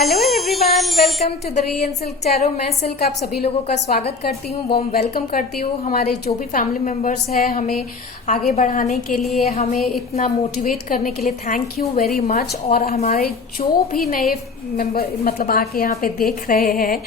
Hello everyone, welcome to the re and silk tarot. मैं silk आप सभी लोगों का स्वागत करती हूँ, वार्म वेलकम करती हूँ। हमारे जो भी फैमिली मेंबर्स हैं, हमें आगे बढ़ाने के लिए, हमें इतना मोटिवेट करने के लिए थैंक यू वेरी मच। और हमारे जो भी नए मेंबर मतलब आके यहाँ पे देख रहे हैं,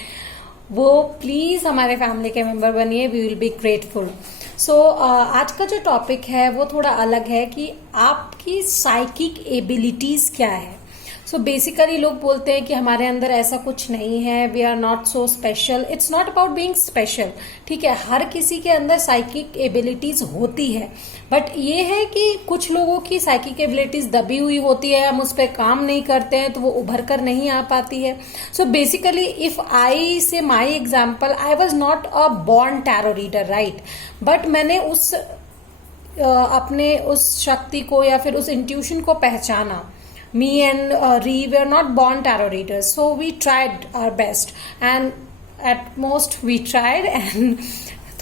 वो प्लीज हमारे फैमिली के मेंबर बनिए, वी विल बी ग्रेटफुल। सो आज का जो टॉपिक है वो थोड़ा अलग है कि आपकी साइकिक एबिलिटीज क्या है। सो बेसिकली लोग बोलते हैं कि हमारे अंदर ऐसा कुछ नहीं है, we are not so special. It's not about being special, ठीक है। हर किसी के अंदर साइकिक एबिलिटीज होती है, बट ये है कि कुछ लोगों की साइकिक एबिलिटीज दबी हुई होती है, हम उस पर काम नहीं करते हैं तो वो उभर कर नहीं आ पाती है। सो बेसिकली इफ आई से my example, I was not a born tarot reader, right. But मैंने अपने उस शक्ति को या फिर उस इंट्यूशन को पहचाना। Me and Ree were not born tarot readers, so we tried our best, and at most we tried, and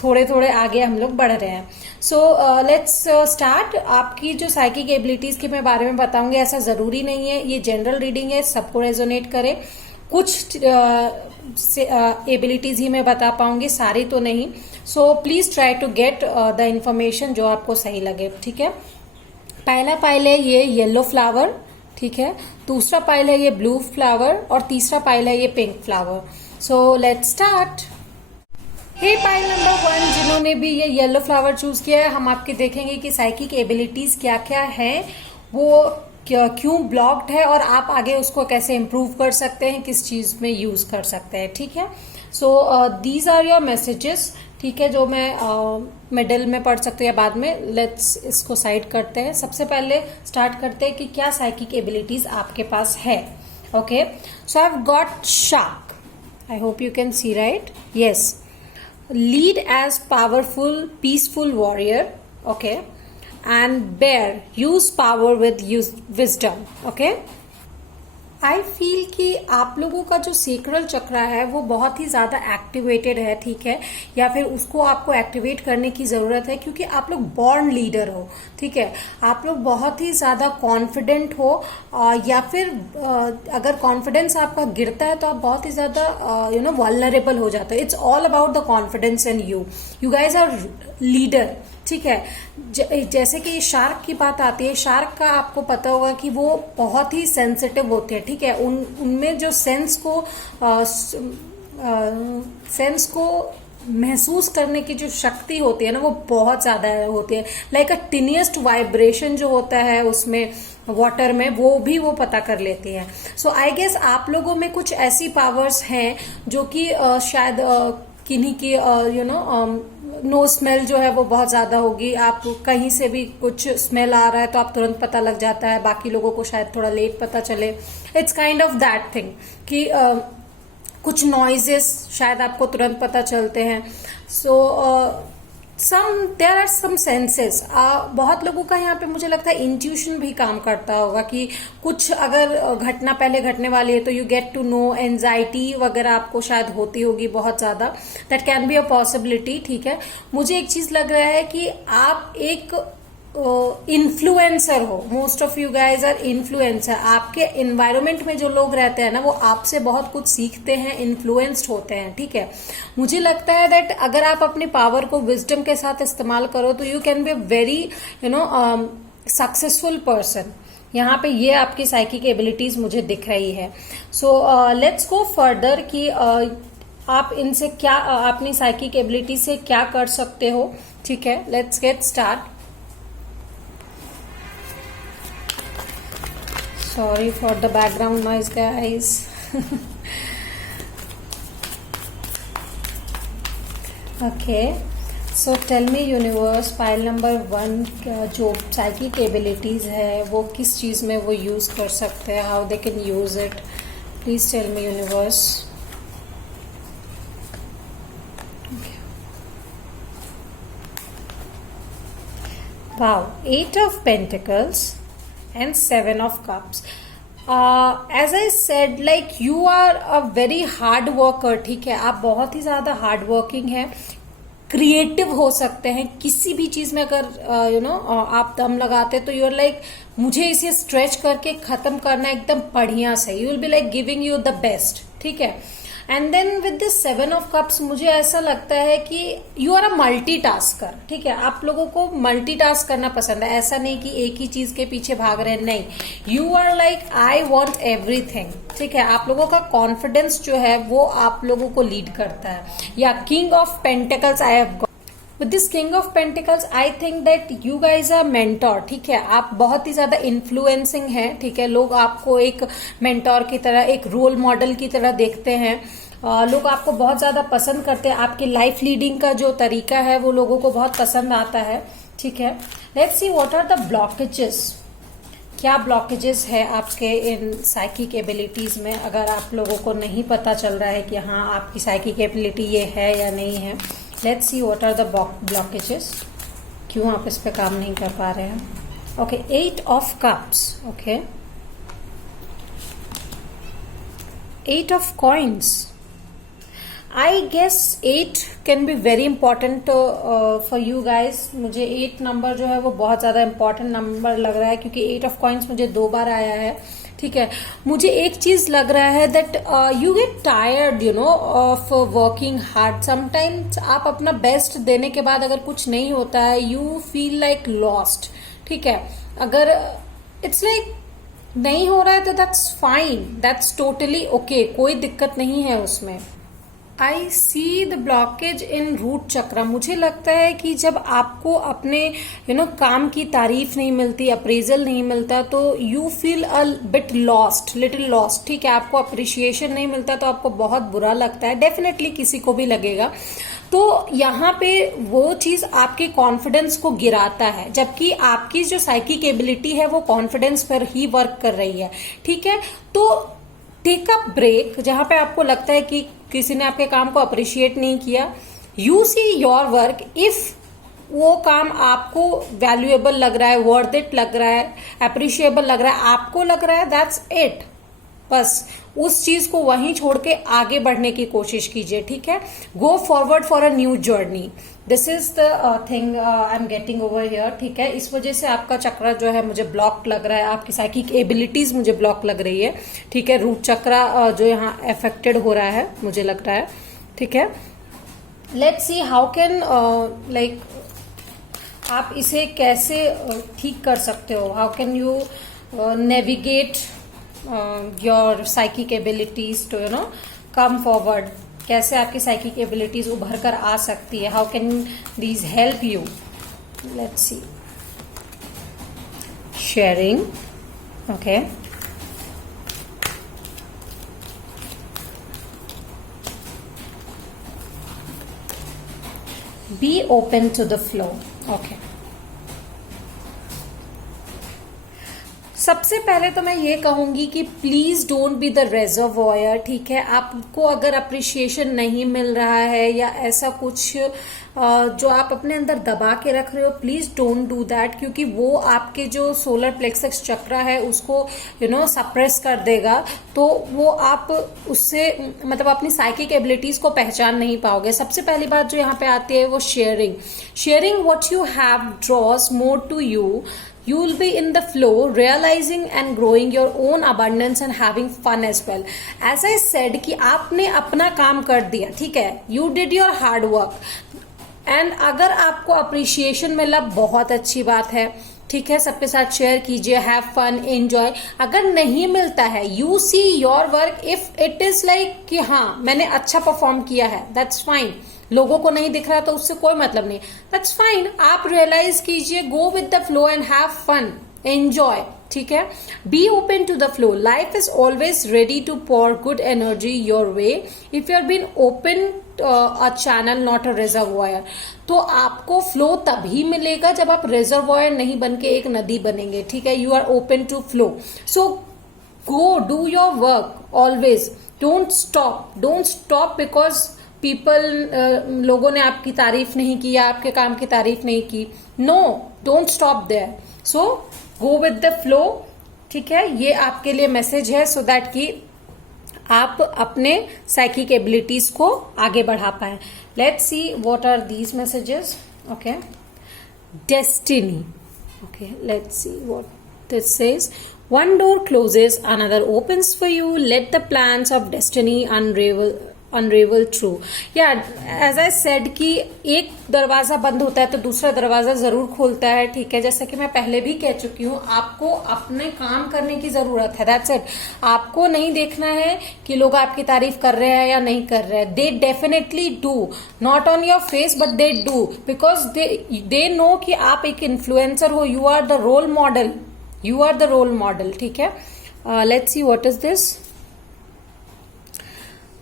थोड़े थोड़े आगे हम लोग बढ़ रहे हैं। सो लेट्स स्टार्ट। आपकी जो साइकिक एबिलिटीज के मैं बारे में बताऊंगी, ऐसा जरूरी नहीं है, ये जनरल रीडिंग है, सबको रेजोनेट करे। कुछ एबिलिटीज ही मैं बता पाऊंगी, सारी तो नहीं। So please try to get the information जो आपको सही लगे, ठीक है। पहला पाइल है ये येलो फ्लावर, ठीक है। दूसरा पाइल है ये ब्लू फ्लावर और तीसरा पाइल है ये pink flower. So let's start. Hey pile number 1, जिन्होंने भी ये येलो फ्लावर चूज किया है, हम आपके देखेंगे कि साइकिक एबिलिटीज क्या क्या है, वो क्यों ब्लॉक्ड है और आप आगे उसको कैसे इम्प्रूव कर सकते हैं, किस चीज में यूज कर सकते हैं, ठीक है। So these are your messages, ठीक है, जो मैं मिडिल में पढ़ सकते हैं बाद में। लेट्स इसको साइड करते हैं। सबसे पहले स्टार्ट करते हैं कि क्या साइकिक एबिलिटीज आपके पास है। Okay, so I have got shark, I hope you can see, right, yes. Lead as powerful peaceful warrior, okay. And bear, use power with wisdom, okay. I feel कि आप लोगों का जो सेक्रल चक्र है वो बहुत ही ज्यादा एक्टिवेटेड है, ठीक है, या फिर उसको आपको एक्टिवेट करने की जरूरत है, क्योंकि आप लोग बॉर्न लीडर हो, ठीक है। आप लोग बहुत ही ज्यादा कॉन्फिडेंट हो, या फिर अगर कॉन्फिडेंस आपका गिरता है तो आप बहुत ही ज्यादा वल्नरेबल हो जाते हो। It's all about the confidence in you, you guys are leader, ठीक है। जैसे कि शार्क की बात आती है, शार्क का आपको पता होगा कि वो बहुत ही सेंसिटिव होते हैं, ठीक है। उनमें जो सेंस को महसूस करने की जो शक्ति होती है ना, वो बहुत ज्यादा होती है। लाइक अ टिनिएस्ट वाइब्रेशन जो होता है उसमें वाटर में, वो पता कर लेती है। सो आई गेस आप लोगों में कुछ ऐसी पावर्स हैं जो कि शायद किन्हीं की नो स्मेल जो है वो बहुत ज्यादा होगी। आप कहीं से भी कुछ स्मेल आ रहा है तो आप तुरंत पता लग जाता है, बाकी लोगों को शायद थोड़ा लेट पता चले। It's kind of that thing कि कुछ नॉइजेस शायद आपको तुरंत पता चलते हैं। So there are some senses. बहुत लोगों का यहाँ पे मुझे लगता है इंट्यूशन भी काम करता होगा कि कुछ अगर घटना पहले घटने वाली है तो you get to know. Anxiety वगैरह आपको शायद होती होगी बहुत ज्यादा, that can be a possibility, ठीक है। मुझे एक चीज लग रहा है कि आप एक इन्फ्लुएंसर हो। Most of you guys are influencer. आपके एनवायरमेंट में जो लोग रहते हैं ना, वो आपसे बहुत कुछ सीखते हैं, इन्फ्लुएंस्ड होते हैं, ठीक है। मुझे लगता है दैट अगर आप अपनी पावर को विजडम के साथ इस्तेमाल करो तो you can be a very successful person. यहाँ पे ये आपकी साइकिक एबिलिटीज मुझे दिख रही है। सो लेट्स गो फर्दर कि आप इनसे क्या, अपनी साइकिक एबिलिटी से क्या कर सकते हो, ठीक है। Let's get start. Sorry for the background noise, guys. Okay, so tell me universe, file number 1 जो साइकिक एबिलिटीज है वो किस चीज में वो यूज कर सकते हैं, how they can use it, please tell me universe. Wow, 8 of Pentacles and 7 of Cups. As I said, like you are a very hard worker, ठीक है। आप बहुत ही ज्यादा हार्ड वर्किंग है, क्रिएटिव हो सकते हैं किसी भी चीज में। अगर आप दम लगाते तो यू आर लाइक मुझे इसे स्ट्रेच करके खत्म करना एकदम बढ़िया से, you will be like giving you the best, ठीक है। And then with this 7 of cups मुझे ऐसा लगता है कि यू आर अ मल्टीटास्कर, ठीक है। आप लोगों को मल्टीटास्क करना पसंद है, ऐसा नहीं कि एक ही चीज के पीछे भाग रहे हैं, नहीं, you are like I want everything, ठीक है। आप लोगों का कॉन्फिडेंस जो है वो आप लोगों को लीड करता है। या king of pentacles I have got. With this king of pentacles I think that you guys are mentor, ठीक है। आप बहुत ही ज्यादा इन्फ्लुएंसिंग हैं, ठीक है। लोग आपको एक मेंटोर की तरह, एक रोल मॉडल की तरह देखते हैं। लोग आपको बहुत ज्यादा पसंद करते हैं। आपकी लाइफ लीडिंग का जो तरीका है वो लोगों को बहुत पसंद आता है, ठीक है। Let's see what are the blockages. क्या ब्लॉकेजेस है आपके इन साइकिक एबिलिटीज में। अगर आप लोगों को नहीं पता चल रहा है कि हाँ आपकी साइकिक एबिलिटी ये है या नहीं है, let's see what are the blockages. क्यों आप इस पे काम नहीं कर पा रहे हैं। Okay, 8 of cups, okay, 8 of coins. I guess 8 can be very important for you guys। मुझे 8 नंबर जो है वो बहुत ज्यादा इंपॉर्टेंट नंबर लग रहा है, क्योंकि 8 ऑफ कॉइन्स मुझे 2 बार आया है, ठीक है। मुझे एक चीज लग रहा है that you get tired of working hard. Sometimes आप अपना बेस्ट देने के बाद अगर कुछ नहीं होता है, यू फील लाइक लॉस्ट, ठीक है। अगर इट्स लाइक नहीं हो रहा है तो that's fine, that's totally okay, कोई दिक्कत नहीं है उसमें। I see the blockage in root chakra. मुझे लगता है कि जब आपको अपने काम की तारीफ नहीं मिलती, अप्रेजल नहीं मिलता, तो you feel a bit lost, little lost, ठीक है। आपको अप्रिशिएशन नहीं मिलता तो आपको बहुत बुरा लगता है, डेफिनेटली किसी को भी लगेगा। तो यहाँ पे वो चीज आपके कॉन्फिडेंस को गिराता है, जबकि आपकी जो साइकिक एबिलिटी है वो कॉन्फिडेंस पर ही वर्क कर रही है, ठीक है। तो टेक अ ब्रेक। जहां पे आपको लगता है कि किसी ने आपके काम को अप्रिशिएट नहीं किया, you see your work. If वो काम आपको वैल्यूएबल लग रहा है, वर्थ इट लग रहा है, अप्रिशिएबल लग रहा है, आपको लग रहा है, दैट्स इट। बस उस चीज को वहीं छोड़ के आगे बढ़ने की कोशिश कीजिए, ठीक है। Go forward for a new journey. This is the thing I am getting over here, ठीक है। इस वजह से आपका चक्र जो है मुझे ब्लॉक लग रहा है, आपकी साइकिक एबिलिटीज मुझे ब्लॉक लग रही है, ठीक है। रूट चक्र जो यहाँ अफेक्टेड हो रहा है मुझे लग रहा है, ठीक है। Let's see how can like आप इसे कैसे ठीक कर सकते हो। How can you navigate your psychic abilities to come forward. कैसे आपकी साइकिक एबिलिटीज उभर कर आ सकती है, how can these help you. Let's see. Sharing, okay, be open to the flow, okay. सबसे पहले तो मैं ये कहूंगी कि please don't be the reservoir, ठीक है। आपको अगर अप्रिशिएशन नहीं मिल रहा है या ऐसा कुछ जो आप अपने अंदर दबा के रख रहे हो, प्लीज डोंट डू दैट, क्योंकि वो आपके जो सोलर प्लेक्सस चक्र है उसको सप्रेस कर देगा। तो वो आप उससे मतलब अपनी साइकिक एबिलिटीज को पहचान नहीं पाओगे। सबसे पहली बात जो यहाँ पे आती है वो sharing what you have draws more to you. You will be in the flow, realizing and growing your own abundance and having fun as well. As I said कि आपने अपना काम कर दिया, ठीक है, you did your hard work, and अगर आपको appreciation मिला बहुत अच्छी बात है, ठीक है। सबके साथ शेयर कीजिए, हैव फन, एंजॉय। अगर नहीं मिलता है, you see your work. If it is like कि हाँ मैंने अच्छा परफॉर्म किया है, दैट्स फाइन। लोगों को नहीं दिख रहा तो उससे कोई मतलब नहीं, दैट्स फाइन। आप रियलाइज कीजिए, go with the flow and have fun, enjoy, ठीक है। Be open to the flow. Life is always ready to pour good energy your way if you are been open a channel, not a reservoir. तो आपको flow तभी मिलेगा जब आप reservoir नहीं बन के एक नदी बनेंगे, ठीक है। You are open to flow, so go do your work always. Don't stop because people लोगों ने आपकी तारीफ नहीं की या आपके काम की तारीफ नहीं की। No, don't stop there, so go with the flow, ठीक है। ये आपके लिए मैसेज है, सो दैट कि आप अपने साइकिक एबिलिटीज को आगे बढ़ा पाए। Let's see what are these messages. Okay, destiny. Okay, let's see what this says. One door closes, another opens for you. Let the plans of destiny unravel true. Yeah, as I said कि एक दरवाजा बंद होता है तो दूसरा दरवाजा जरूर खोलता है। ठीक है, जैसा कि मैं पहले भी कह चुकी हूँ, आपको अपने काम करने की जरूरत है। That's it. आपको नहीं देखना है कि लोग आपकी तारीफ कर रहे हैं या नहीं कर रहे हैं। They definitely do, not on your face but they do, because they know कि आप एक इन्फ्लुएंसर हो। You are the role model, you are the role model. ठीक है, let's see what is this.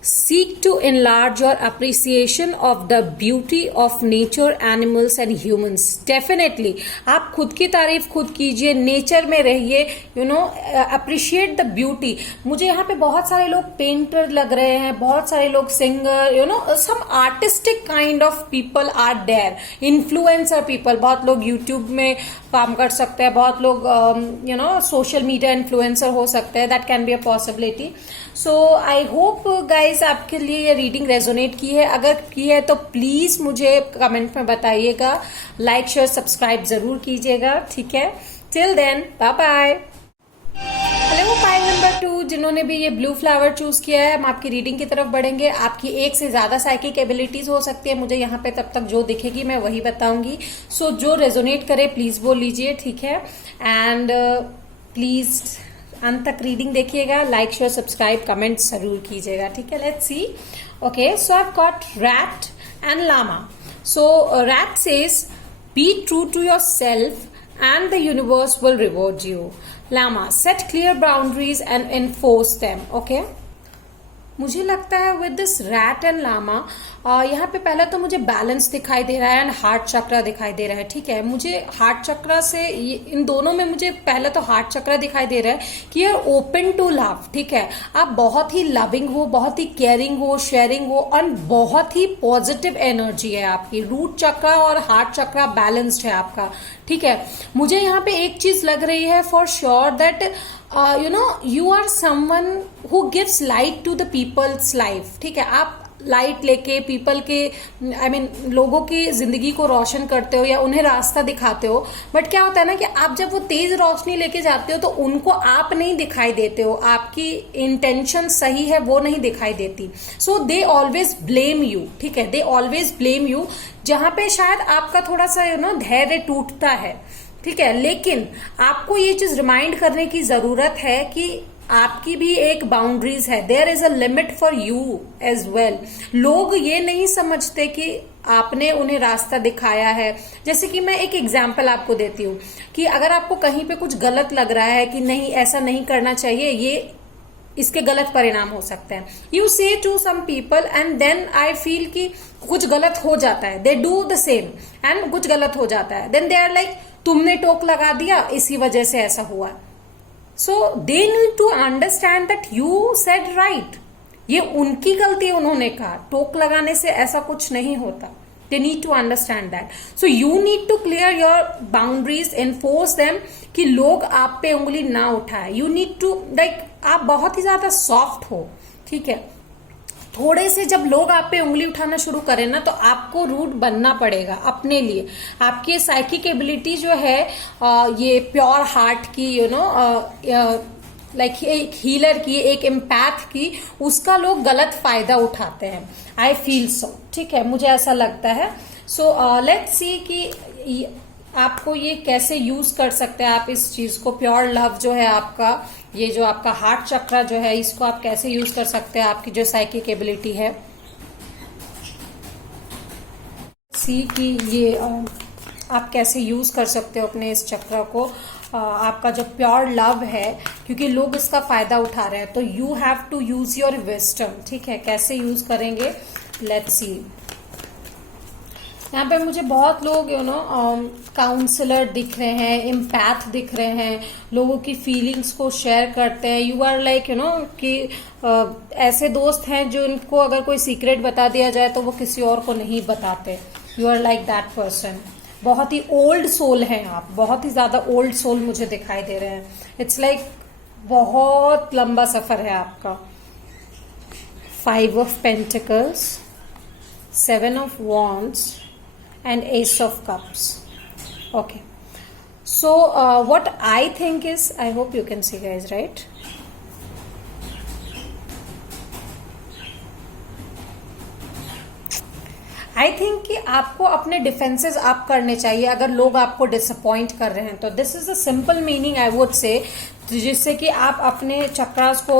Seek to enlarge your appreciation of the beauty of nature, animals and humans. Definitely, आप खुद की तारीफ खुद कीजिए, नेचर में रहिए, you know, appreciate the beauty. मुझे यहाँ पे बहुत सारे लोग पेंटर लग रहे हैं, बहुत सारे लोग singer, you know, some artistic kind of people are there, influencer people. बहुत लोग यूट्यूब में काम कर सकते हैं, बहुत लोग you know social media influencer हो सकते हैं। That can be a possibility. So I hope guys आपके लिए ये रीडिंग रेजोनेट की है। अगर की है तो प्लीज मुझे कमेंट में बताइएगा। लाइक शेयर सब्सक्राइब जरूर कीजिएगा। ठीक है, till then bye bye. Hello pile number 2, जिन्होंने भी ये ब्लू फ्लावर चूज किया है, हम आपकी रीडिंग की तरफ बढ़ेंगे। आपकी एक से ज्यादा साइकिक एबिलिटीज हो सकती है, मुझे यहाँ पे तब तक जो दिखेगी मैं वही बताऊंगी। सो जो रेजोनेट करे प्लीज बोल लीजिए। ठीक है, एंड प्लीज अंत तक रीडिंग देखिएगा। लाइक शेयर सब्सक्राइब कमेंट जरूर कीजिएगा। ठीक है, let's see. Okay, so I have got rat and llama. So rat says be true to yourself and the universe will reward you. Llama, set clear boundaries and enforce them. Okay, मुझे लगता है with this rat and llama यहाँ पे पहले तो मुझे balance दिखाई दे रहा है एंड हार्ट चक्रा दिखाई दे रहा है। ठीक है, मुझे हार्ट चक्रा से इन दोनों में मुझे पहले तो हार्ट चक्रा दिखाई दे रहा है कि you are open to love. ठीक है, आप बहुत ही लविंग हो, बहुत ही केयरिंग हो, शेयरिंग हो और बहुत ही पॉजिटिव एनर्जी है आपकी। रूट चक्रा और हार्ट चक्रा बैलेंस्ड है आपका। ठीक है, मुझे यहाँ पे एक चीज लग रही है for sure that you know you are someone who gives light to the people's life. ठीक है, आप लाइट लेके पीपल के आई मीन लोगों की जिंदगी को रोशन करते हो या उन्हें रास्ता दिखाते हो। बट क्या होता है ना कि आप जब वो तेज रोशनी लेके जाते हो तो उनको आप नहीं दिखाई देते हो, आपकी इंटेंशन सही है वो नहीं दिखाई देती। सो दे ऑलवेज ब्लेम यू। ठीक है, दे ऑलवेज ब्लेम यू, जहां पे शायद आपका थोड़ा सा यू नो धैर्य टूटता है। ठीक है, लेकिन आपको ये चीज रिमाइंड करने की जरूरत है कि आपकी भी एक बाउंड्रीज है। There is a limit for you as well. लोग ये नहीं समझते कि आपने उन्हें रास्ता दिखाया है। जैसे कि मैं एक एग्जाम्पल आपको देती हूँ कि अगर आपको कहीं पे कुछ गलत लग रहा है कि नहीं ऐसा नहीं करना चाहिए, ये इसके गलत परिणाम हो सकते हैं, you say to some people and then I feel कि कुछ गलत हो जाता है, they do the same and कुछ गलत हो जाता है, देन दे आर लाइक तुमने टोक लगा दिया इसी वजह से ऐसा हुआ। So they need to understand that you said right. ये उनकी गलती है, उन्होंने कहा। टोक लगाने से ऐसा कुछ नहीं होता। They need to understand that. So you need to clear your boundaries, enforce them कि लोग आप पे उंगली ना उठाए। यू नीड टू लाइक आप बहुत ही ज्यादा सॉफ्ट हो। ठीक है, थोड़े से जब लोग आप पे उंगली उठाना शुरू करें ना तो आपको रूट बनना पड़ेगा अपने लिए। आपकी साइकिक एबिलिटी जो है ये प्योर हार्ट की यू नो लाइक एक हीलर की, एक एम्पैथ की, उसका लोग गलत फायदा उठाते हैं। I feel so. ठीक है, मुझे ऐसा लगता है। सो लेट्स सी कि आपको ये कैसे यूज कर सकते हैं आप इस चीज को। प्योर लव जो है आपका, ये जो आपका हार्ट चक्रा जो है, इसको आप कैसे यूज कर सकते हैं आपकी जो साइकिक एबिलिटी है। सी कि ये आप कैसे यूज कर सकते हो अपने इस चक्र को। आपका जो प्योर लव है, क्योंकि लोग इसका फायदा उठा रहे हैं, तो you have to use your wisdom. ठीक है, कैसे यूज करेंगे, लेट्स सी। यहाँ पे मुझे बहुत लोग यू नो काउंसलर दिख रहे हैं, एम्पैथ दिख रहे हैं, लोगों की फीलिंग्स को शेयर करते हैं। You are like you know कि ऐसे दोस्त हैं जो इनको अगर कोई सीक्रेट बता दिया जाए तो वो किसी और को नहीं बताते। You are like that person. बहुत ही ओल्ड सोल हैं आप, बहुत ही ज्यादा ओल्ड सोल मुझे दिखाई दे रहे हैं। इट्स लाइक बहुत लंबा सफर है आपका। 5 of Pentacles, 7 of Wands, and Ace of Cups. Okay. So what I think is, I hope you can see guys, right? I think कि आपको अपने डिफेंसेस आप करने चाहिए अगर लोग आपको डिसअपॉइंट कर रहे हैं तो। This is a simple meaning I would say, जिससे कि आप अपने चक्रास को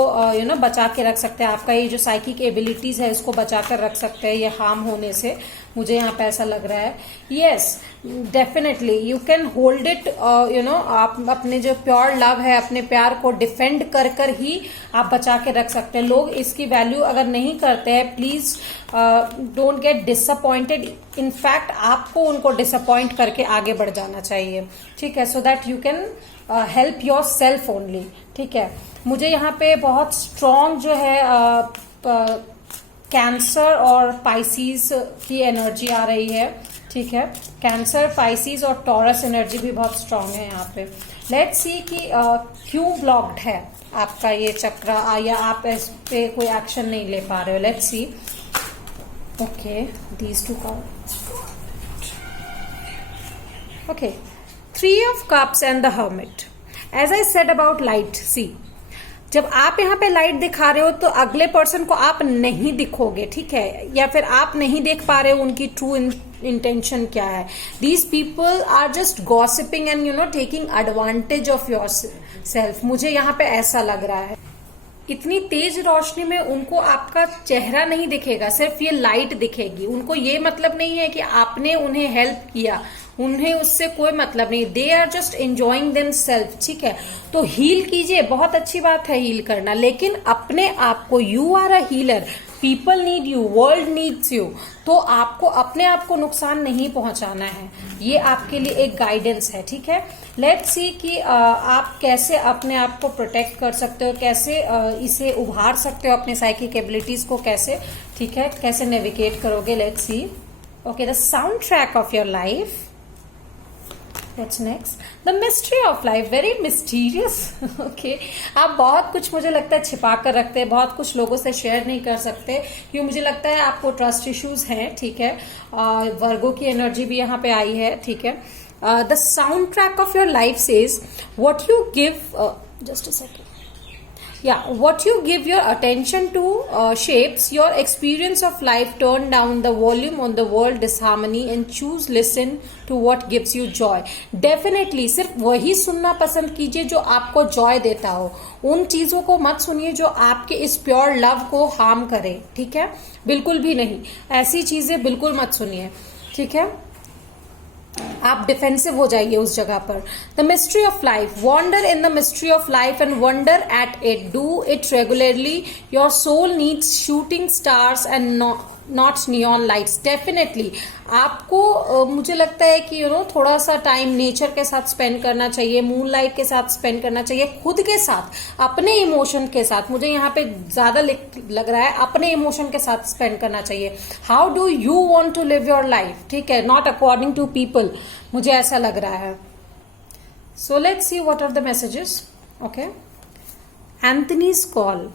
बचा के रख सकते हैं। आपका ये जो साइकिक एबिलिटीज है इसको बचा कर रख सकते हैं ये हार्म होने से। मुझे यहाँ पे ऐसा लग रहा है। Yes, definitely you can hold it. आप अपने जो प्योर लव है, अपने प्यार को डिफेंड कर कर ही आप बचा के रख सकते हैं। लोग इसकी वैल्यू अगर नहीं करते हैं, please don't get disappointed. In fact आपको उनको डिसअपॉइंट करके आगे बढ़ जाना चाहिए, ठीक है, so that you can help your self only, ठीक है। मुझे यहाँ पे बहुत स्ट्रॉन्ग जो है कैंसर और पाइसीज की एनर्जी आ रही है, ठीक है। कैंसर, पाइसीज और टॉरस एनर्जी भी बहुत स्ट्रॉन्ग है यहाँ पे। लेट्स सी कि क्यों ब्लॉक्ड है आपका ये चक्र, या आप इस पे कोई एक्शन नहीं ले पा रहे हो। Let's see. Okay, these two cards. Okay, 3 of Cups and the Hermit. As I said about light, see, जब आप यहाँ पे लाइट दिखा रहे हो तो अगले पर्सन को आप नहीं दिखोगे, ठीक है, या फिर आप नहीं देख पा रहे हो उनकी ट्रू इंटेंशन क्या है। These people are just gossiping and taking advantage of yourself. मुझे यहाँ पे ऐसा लग रहा है। इतनी तेज रोशनी में उनको आपका चेहरा नहीं दिखेगा, सिर्फ ये लाइट दिखेगी। उनको ये मतलब नहीं है कि आपने उन्हें हेल्प किया, उन्हें उससे कोई मतलब नहीं। They are just enjoying themselves, ठीक है। तो हील कीजिए, बहुत अच्छी बात है हील करना, लेकिन अपने आप को, you are a healer, people need you, world needs you, तो आपको अपने आप को नुकसान नहीं पहुंचाना है। ये आपके लिए एक गाइडेंस है, ठीक है। लेट्स सी कि आप कैसे अपने आप को प्रोटेक्ट कर सकते हो, कैसे इसे उभार सकते हो, अपने साइकिक एबिलिटीज को कैसे, ठीक है, कैसे नेविगेट करोगे। Let's see. Okay, the sound track of your life. What's next? The mystery of life, very mysterious. Okay, आप बहुत कुछ मुझे लगता है छिपा कर रखते हैं, बहुत कुछ लोगों से शेयर नहीं कर सकते, क्यों मुझे लगता है आपको ट्रस्ट इश्यूज हैं, ठीक है। वर्गो की एनर्जी भी यहाँ पे आई है, ठीक है। The sound track of your life says what you give, just a second, yeah, what you give your attention to shapes your experience of life. Turn down the volume on the world disharmony and choose listen to what gives you joy. Definitely सिर्फ वही सुनना पसंद कीजिए जो आपको Joy देता हो। उन चीजों को मत सुनिए जो आपके इस प्योर लव को हार्म करे, ठीक है, बिल्कुल भी नहीं। ऐसी चीजें बिल्कुल मत सुनिए, ठीक है। आप डिफेंसिव हो जाइए उस जगह पर। The mystery of life, wonder in the mystery of life and wonder at it, do it regularly. Your soul needs shooting stars and not neon lights. Definitely आपको मुझे लगता है कि थोड़ा सा टाइम नेचर के साथ स्पेंड करना चाहिए, मून लाइट के साथ स्पेंड करना चाहिए, खुद के साथ, अपने इमोशन के साथ। मुझे यहाँ पे ज्यादा लग रहा है अपने इमोशन के साथ स्पेंड करना चाहिए। How do you want to live your life, ठीक है, नॉट अकॉर्डिंग टू पीपल, मुझे ऐसा लग रहा है। So let's see what are the messages. Okay, Anthony's call.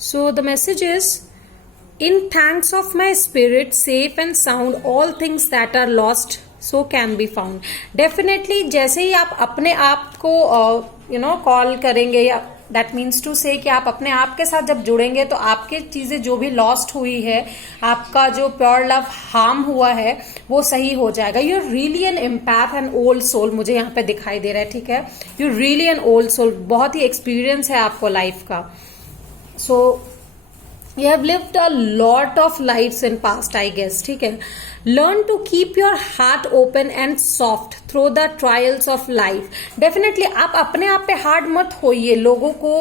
So the message is, in thanks of my spirit, safe and sound, all things that are lost so can be found. Definitely जैसे ही आप अपने आप को call करेंगे, या that means to से कि आप अपने आप के साथ जब जुड़ेंगे तो आपके चीजें जो भी लॉस्ट हुई है, आपका जो प्योर लव हार्म हुआ है, वो सही हो जाएगा। You are really an empath and old soul, मुझे यहाँ पे दिखाई दे रहा है, ठीक है। You really an old soul, बहुत ही एक्सपीरियंस है आपको लाइफ का। सो You have lived a lot of lives in past, I guess, ठीक है। Learn to keep your heart open and soft through the trials of life. Definitely आप अपने आप पे हार्ड मत होइए, लोगों को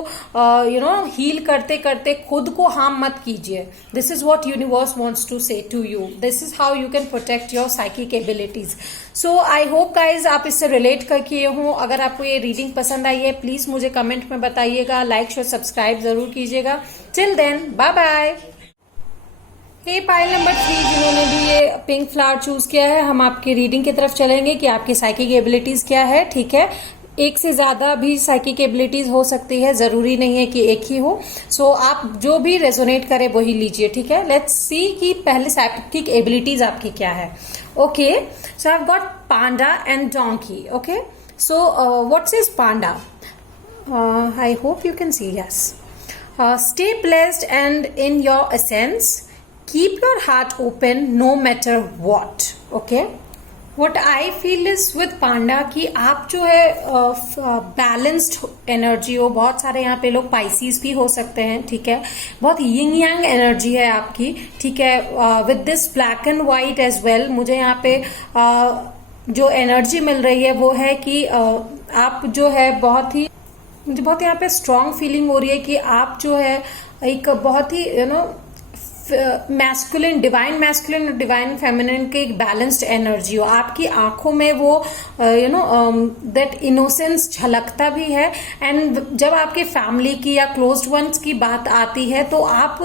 हील करते करते खुद को हार्म मत कीजिए। This is what universe wants to say to you. This is how you can protect your psychic abilities. So I hope guys आप इससे रिलेट कर किए हो। अगर आपको ये रीडिंग पसंद आई है, प्लीज मुझे कमेंट में बताइएगा, लाइक शेयर सब्सक्राइब जरूर कीजिएगा। Till then, bye bye. Hey pile number 3 जिन्होंने भी ये पिंक फ्लावर चूज किया है, हम आपकी रीडिंग की तरफ चलेंगे कि आपकी साइकिक एबिलिटीज क्या है, ठीक है। एक से ज्यादा भी साइकिक एबिलिटीज हो सकती है, जरूरी नहीं है कि एक ही हो। सो आप जो भी रेजोनेट करे वही लीजिए, ठीक है। लेट्स सी कि पहले साइकिक एबिलिटीज आपकी क्या है। Okay, so I have got Panda and donkey. Okay, so what is Panda? I hope you can C. Yes, stay blessed and in your essence, keep your heart open no matter what. Okay, what I feel is with पांडा कि आप जो है balanced energy हो। बहुत सारे यहाँ पे लोग पाइसिस भी हो सकते हैं, ठीक है। बहुत यिंग यांग एनर्जी है आपकी, ठीक है। With this black and white as well, मुझे यहाँ पे जो एनर्जी मिल रही है वो है कि आप जो है मुझे बहुत यहाँ पे स्ट्रांग फीलिंग हो रही है कि आप जो है एक बहुत ही मैस्कुलिन, डिवाइन डिवाइन फेमिनिन के एक बैलेंस्ड एनर्जी हो। आपकी आंखों में वो दैट इनोसेंस झलकता भी है। एंड जब आपके फैमिली की या क्लोज्ड वंस की बात आती है तो आप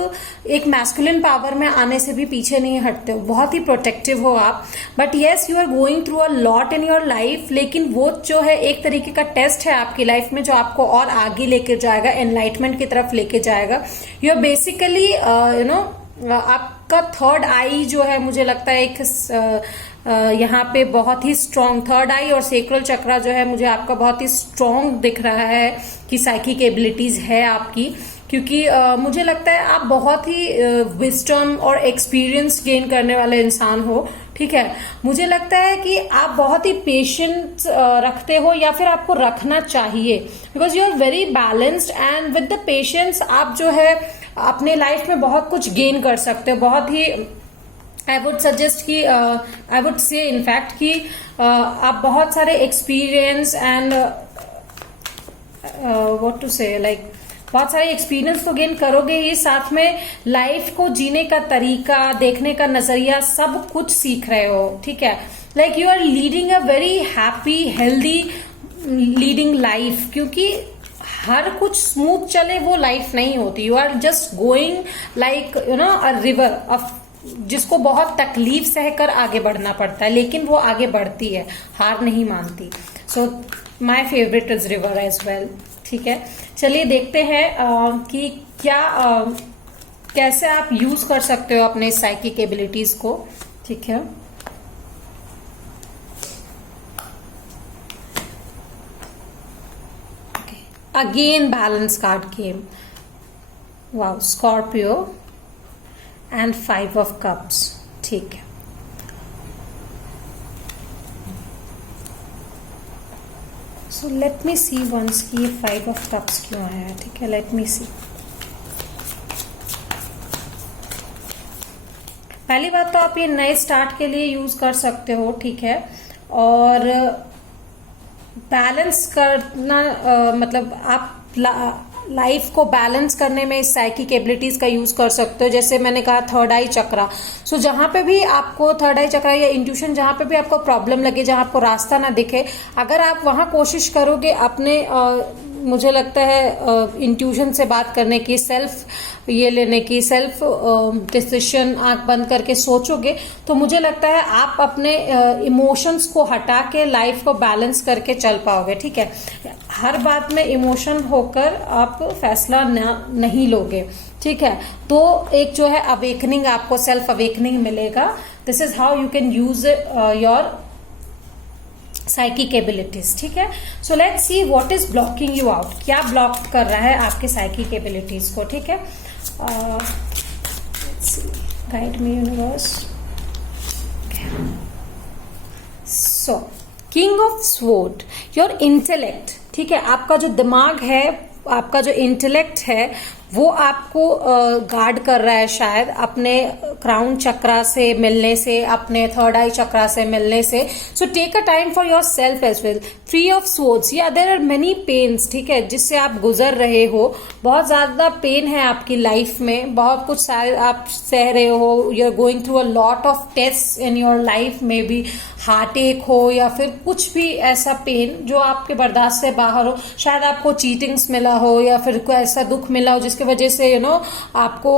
एक मैस्कुलिन पावर में आने से भी पीछे नहीं हटते हो, बहुत ही प्रोटेक्टिव हो आप। But yes, you are going through a lot in your life, लेकिन वो जो है एक तरीके का टेस्ट है आपकी लाइफ में जो आपको और आगे लेके जाएगा, एनलाइटमेंट की तरफ लेके जाएगा। यू आर बेसिकली आपका थर्ड आई जो है, मुझे लगता है एक यहाँ पे बहुत ही स्ट्रॉन्ग थर्ड आई और सेक्रल चक्रा जो है मुझे आपका बहुत ही स्ट्रॉन्ग दिख रहा है कि साइकिक एबिलिटीज है आपकी। क्योंकि मुझे लगता है आप बहुत ही विजडम और एक्सपीरियंस गेन करने वाले इंसान हो, ठीक है। मुझे लगता है कि आप बहुत ही पेशेंस रखते हो या फिर आपको रखना चाहिए, because you are very balanced and with the patience आप जो है अपने लाइफ में बहुत कुछ गेन कर सकते हो। बहुत ही आई वुड सजेस्ट कि आई वुड से इनफैक्ट कि आप बहुत सारे एक्सपीरियंस एंड व्हाट टू से लाइक बहुत सारे एक्सपीरियंस तो गेन करोगे ही, साथ में लाइफ को जीने का तरीका, देखने का नजरिया, सब कुछ सीख रहे हो, ठीक है। Like you are leading a very happy healthy leading life, क्योंकि हर कुछ स्मूथ चले वो लाइफ नहीं होती। You are just going like a river जिसको बहुत तकलीफ सहकर आगे बढ़ना पड़ता है, लेकिन वो आगे बढ़ती है, हार नहीं मानती। So my favourite is river as well, ठीक है। चलिए देखते हैं कि क्या कैसे आप यूज कर सकते हो अपने साइकिक एबिलिटीज को, ठीक है। Again balance card game, wow, Scorpio and 5 of cups, ठीक है। So let me see once की ये 5 ऑफ कप्स क्यों आया है, ठीक है। लेट मी सी। पहली बात तो आप ये नए स्टार्ट के लिए यूज कर सकते हो, ठीक है। और बैलेंस करना मतलब आप लाइफ को बैलेंस करने में इस साइकिक एबिलिटीज का यूज कर सकते हो। जैसे मैंने कहा थर्ड आई चक्रा, सो जहां पे भी आपको थर्ड आई चक्रा या इंट्यूशन, जहां पे भी आपको प्रॉब्लम लगे, जहां आपको रास्ता ना दिखे, अगर आप वहां कोशिश करोगे अपने मुझे लगता है इंट्यूशन से बात करने की, सेल्फ ये लेने की, सेल्फ डिसीजन आंख बंद करके सोचोगे, तो मुझे लगता है आप अपने इमोशंस को हटा के लाइफ को बैलेंस करके चल पाओगे, ठीक है। हर बात में इमोशन होकर आप फैसला नहीं लोगे, ठीक है। तो एक जो है अवेकनिंग, आपको सेल्फ अवेकनिंग मिलेगा। This is how you can use your psychic abilities, ठीक है। So let's see what is blocking you out, क्या ब्लॉक कर रहा है आपके साइकिक एबिलिटीज को, ठीक है। Guide me universe. So king of sword, your intellect, ठीक है। आपका जो दिमाग है, आपका जो इंटेलेक्ट है, वो आपको गार्ड कर रहा है शायद अपने क्राउन चक्रा से मिलने से, अपने थर्ड आई चक्रा से मिलने से। So take a time for yourself as well. 3 of swords, या देयर आर मेनी पेन्स, ठीक है, जिससे आप गुजर रहे हो। बहुत ज्यादा पेन है आपकी लाइफ में, बहुत कुछ शायद आप सह रहे हो। You are going through a lot of test in your life, maybe heart एक हो या फिर कुछ भी ऐसा पेन जो आपके बर्दाश्त से बाहर हो। शायद आपको चीटिंग्स मिला हो या फिर कोई ऐसा दुख मिला हो जिसके जिसकी वजह से आपको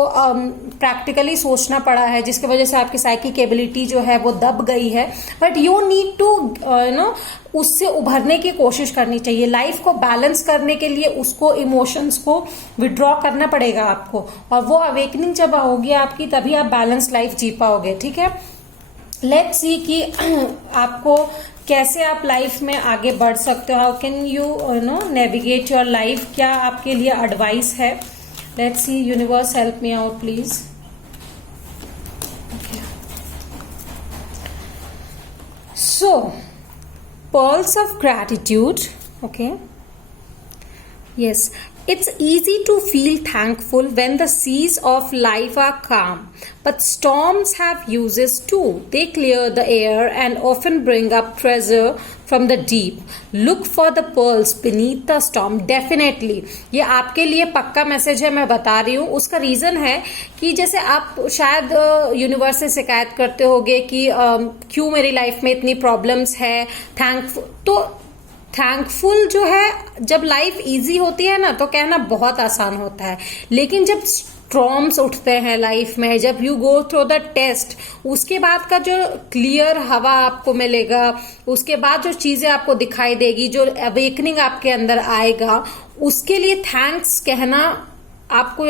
प्रैक्टिकली सोचना पड़ा है, जिसकी वजह से आपकी साइकिक एबिलिटी जो है वो दब गई है, बट यू नीड टू उससे उभरने की कोशिश करनी चाहिए। लाइफ को बैलेंस करने के लिए उसको इमोशंस को विड्रॉ करना पड़ेगा आपको, और वो अवेकनिंग जब होगी आपकी तभी आप बैलेंस लाइफ जी पाओगे। ठीक है, लेट्स सी कि आपको कैसे आप लाइफ में आगे बढ़ सकते हो, how can you navigate your life, क्या आपके लिए एडवाइस है। Let's C, universe help me out please. So pearls of gratitude. Okay, yes, it's easy to feel thankful when the seas of life are calm, but storms have uses too. They clear the air and often bring up treasure from the deep. Look for the pearls beneath the storm. Definitely ये आपके लिए पक्का message है, मैं बता रही हूँ। उसका रीजन है कि जैसे आप शायद यूनिवर्स से शिकायत करते होगे कि क्यों मेरी लाइफ में इतनी प्रॉब्लम्स है। थैंकफुल जो है, जब लाइफ इजी होती है ना तो कहना बहुत आसान होता है, लेकिन जब स्ट्रॉम्स उठते हैं लाइफ में, जब you go through the test, उसके बाद का जो क्लियर हवा आपको मिलेगा, उसके बाद जो चीजें आपको दिखाई देगी, जो अवेकनिंग आपके अंदर आएगा, उसके लिए थैंक्स कहना आपको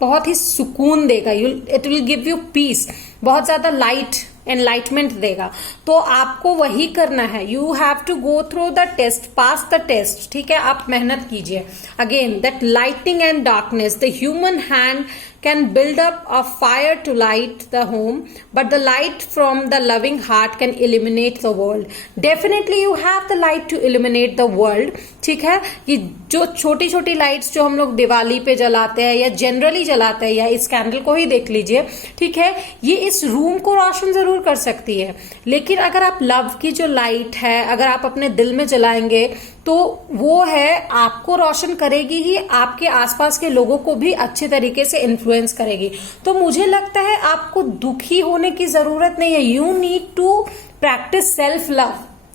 बहुत ही सुकून देगा। It will give you peace, बहुत ज्यादा लाइट एनलाइटमेंट देगा। तो आपको वही करना है, you have to go through the test, pass the test. ठीक है, आप मेहनत कीजिए। Again, that lighting and darkness, the human hand can build up a fire to light the home, but the light from the loving heart can illuminate the world. Definitely you have the light to illuminate the world. ठीक है, ये जो छोटी छोटी lights जो हम लोग दिवाली पे जलाते हैं या जनरली जलाते हैं, या इस कैंडल को ही देख लीजिए, ठीक है, ये इस रूम को रोशन जरूर कर सकती है, लेकिन अगर आप लव की जो लाइट है अगर आप अपने दिल में जलाएंगे तो वो है आपको रोशन करेगी ही, आपके आसपास के लोगों को भी अच्छे तरीके से इन्फ्लुएंस करेगी। तो मुझे लगता है आपको दुखी होने की जरूरत नहीं है, you need to practice self love.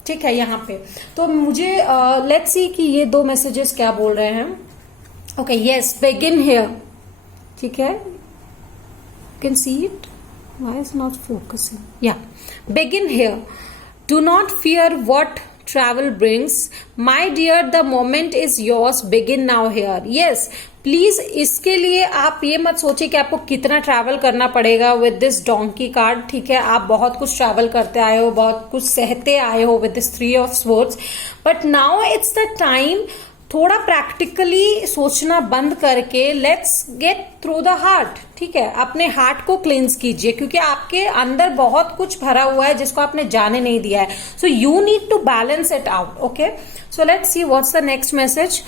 ठीक है, यहाँ पे तो मुझे लेट्स सी कि ये दो मैसेजेस क्या बोल रहे हैं। Okay, yes, begin here. ठीक है, you can see it, why is not focusing, या begin here, do not fear what travel brings, my dear, the moment is yours, begin now here. Yes, please इसके लिए आप ये मत सोचिए कि आपको कितना ट्रैवल करना पड़ेगा विद दिस डोंकी कार्ड। ठीक है, आप बहुत कुछ ट्रैवल करते आए हो, बहुत कुछ सहते आए हो with this 3 of Swords, but now it's the time थोड़ा प्रैक्टिकली सोचना बंद करके let's get through the heart. ठीक है, अपने हार्ट को क्लींस कीजिए, क्योंकि आपके अंदर बहुत कुछ भरा हुआ है जिसको आपने जाने नहीं दिया है। So you need to balance it out. Okay, so let's see what's the next message.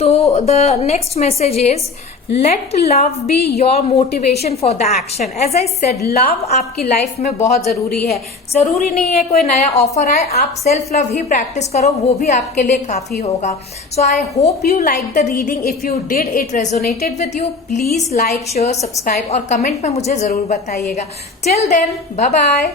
तो the next message is let love be your motivation for the action. As I said, love आपकी life में बहुत जरूरी है। जरूरी नहीं है कोई नया ऑफर आए, आप सेल्फ लव ही प्रैक्टिस करो, वो भी आपके लिए काफी होगा। So I hope you like the reading. If you did, it resonated with you, please like, share, subscribe और कमेंट में मुझे जरूर बताइएगा। Till then, bye bye.